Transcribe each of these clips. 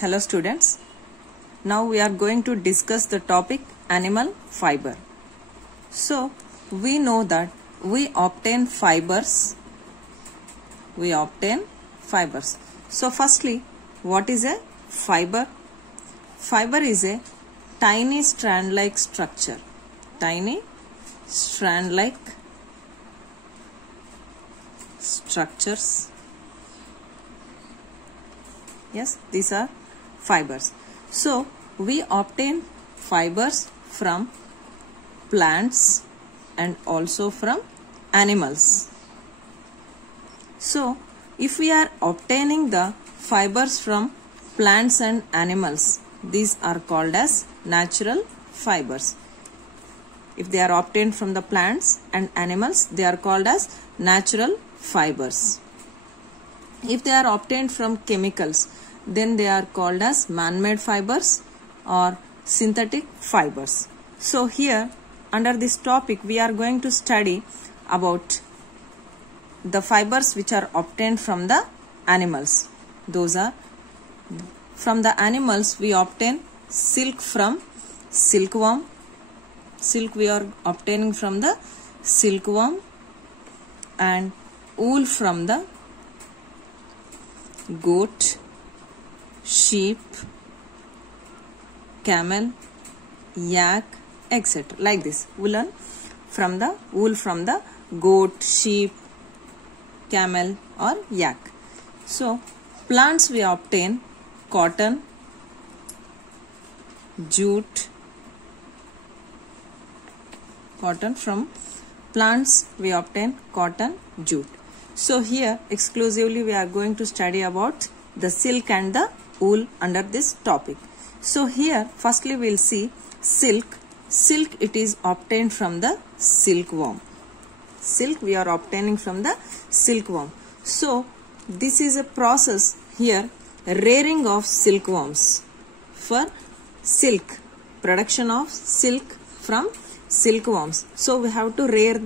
Hello students. Now we are going to discuss the topic animal fiber. So we know that we obtain fibers. So firstly, what is a fiber? Fiber is a tiny strand-like structure. Tiny strand-like structures. Yes, these are fibers. So we obtain fibers from plants and also from animals. So if we are obtaining the fibers from plants and animals, these are called as natural fibers. If they are obtained from the plants and animals, they are called as natural fibers. If they are obtained from chemicals, then they are called as man-made fibers or synthetic fibers. So here under this topic we are going to study about the fibers which are obtained from the animals. Those are, from the animals we obtain silk from silkworm. Silk we are obtaining from the silkworm, and wool from the goat, sheep, camel, yak, etc. Like this, wool from the goat, sheep, camel or yak. So plants we obtain cotton, jute. From plants we obtain cotton, jute. So here exclusively we are going to study about the silk and the wool under this topic. So here firstly we will see silk. Silk, it is obtained from the silkworm. Silk we are obtaining from the silkworm. So this is a process here, rearing of silkworms for silk, production of silk from silkworms. So we have to rear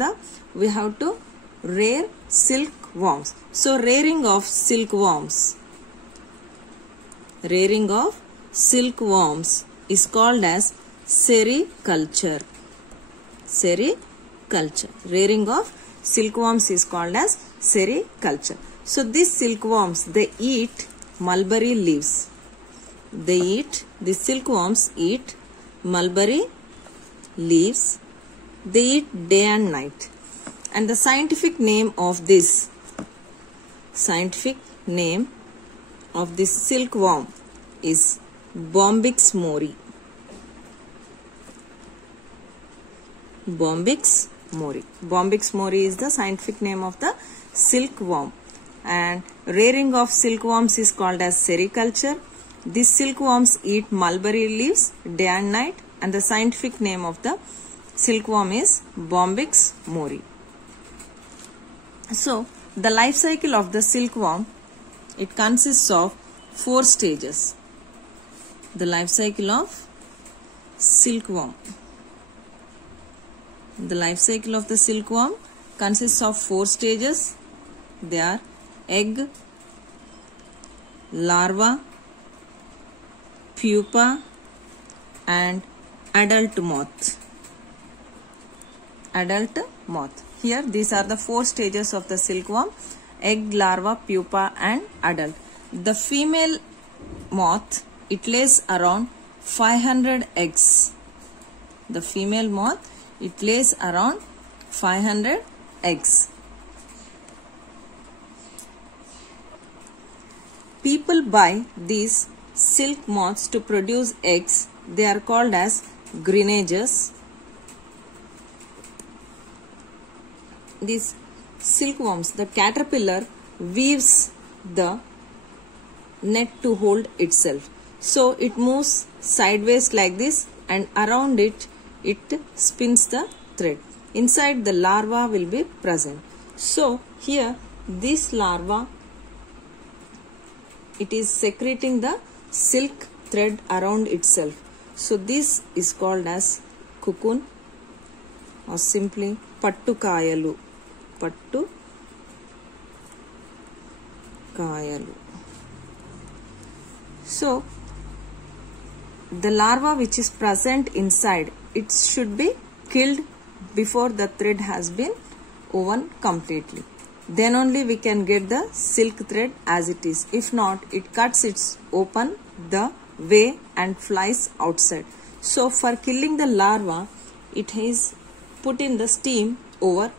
silkworms. So rearing of silkworms is called as sericulture. Rearing of silkworms is called as sericulture. So these silkworms, they eat mulberry leaves. The silkworms eat mulberry leaves. They eat day and night. And the scientific name of this silkworm is Bombyx mori. Bombyx mori is the scientific name of the silkworm. And rearing of silkworms is called as sericulture. These silkworms eat mulberry leaves day and night, and the scientific name of the silkworm is Bombyx mori. So the life cycle of the silkworm, it consists of 4 stages. The life cycle of silkworm. The life cycle of the silkworm consists of 4 stages. They are egg, larva, pupa and adult moth. Here these are the 4 stages of the silkworm: egg, larva, pupa and adult. The female moth, it lays around 500 eggs. The female moth, it lays around 500 eggs. People buy these silk moths to produce eggs. They are called as greenagers. These silkworms, the caterpillar weaves the net to hold itself. So it moves sideways like this, and around it spins the thread. Inside the larva will be present. So here this larva, it is secreting the silk thread around itself. So this is called as cocoon, or simply pattu kayalu. So the larva which is present inside, it should be killed before the thread has been woven completely. Then only we can get the silk thread as it is. If not, it cuts its open the way and flies outside. So for killing the larva, it is put in the steam over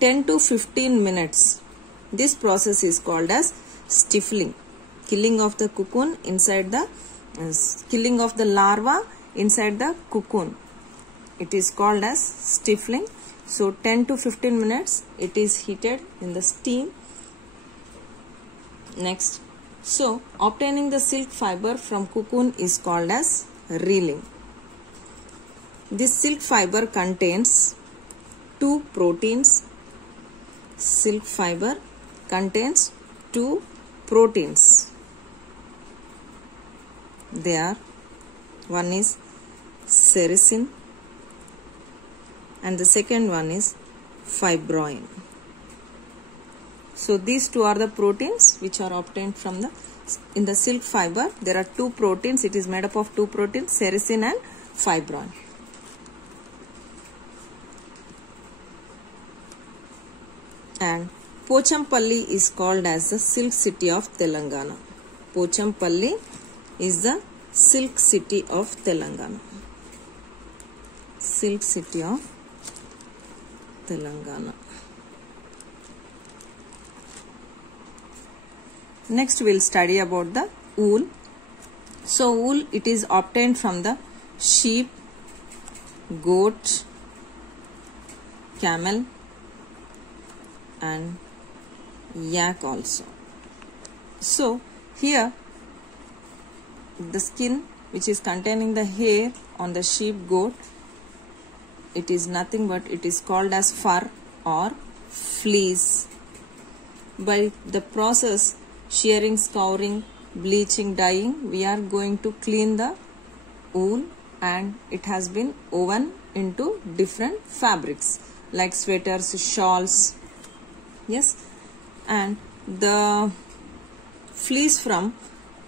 10 to 15 minutes. This process is called as stifling. Killing of the cocoon inside the killing of the larva inside the cocoon. It is called as stifling. So 10 to 15 minutes it is heated in the steam. Next, so obtaining the silk fiber from cocoon is called as reeling. This silk fiber contains two proteins. Silk fiber contains two proteins. They are, one is sericin and the second one is fibroin. So these two are the proteins which are obtained from in the silk fiber. There are two proteins. It is made up of two proteins, sericin and fibroin. And Pochampalli is called as the silk city of Telangana. Pochampalli is the silk city of Telangana. Silk city of Telangana. Next we will study about the wool. So wool, it is obtained from the sheep, goat, camel and yak also. So here the skin which is containing the hair on the sheep, goat, it is nothing but it is called as fur or fleece. By the process shearing, scouring, bleaching, dyeing, we are going to clean the wool and it has been woven into different fabrics like sweaters, shawls. Yes, and the fleece from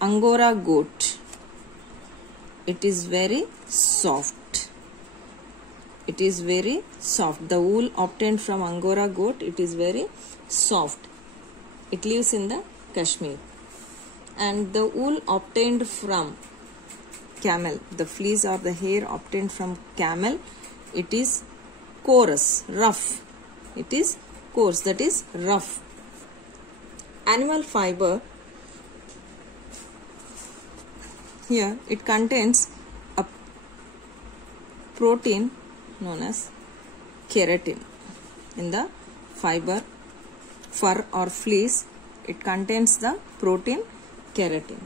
Angora goat, it is very soft. It is very soft. The wool obtained from Angora goat, it is very soft. It lives in the Kashmir. And the wool obtained from camel, the fleece or the hair obtained from camel, it is coarse, rough. It is coarse, that is rough. Animal fiber, here it contains a protein known as keratin. In the fiber, fur or fleece, it contains the protein keratin.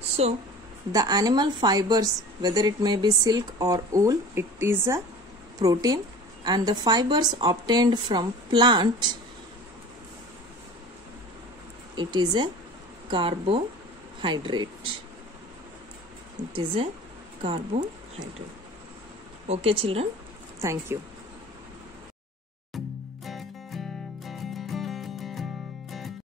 So the animal fibers, whether it may be silk or wool, it is a protein, and the fibers obtained from plant, it is a carbohydrate. It is a carbohydrate. Okay children, thank you.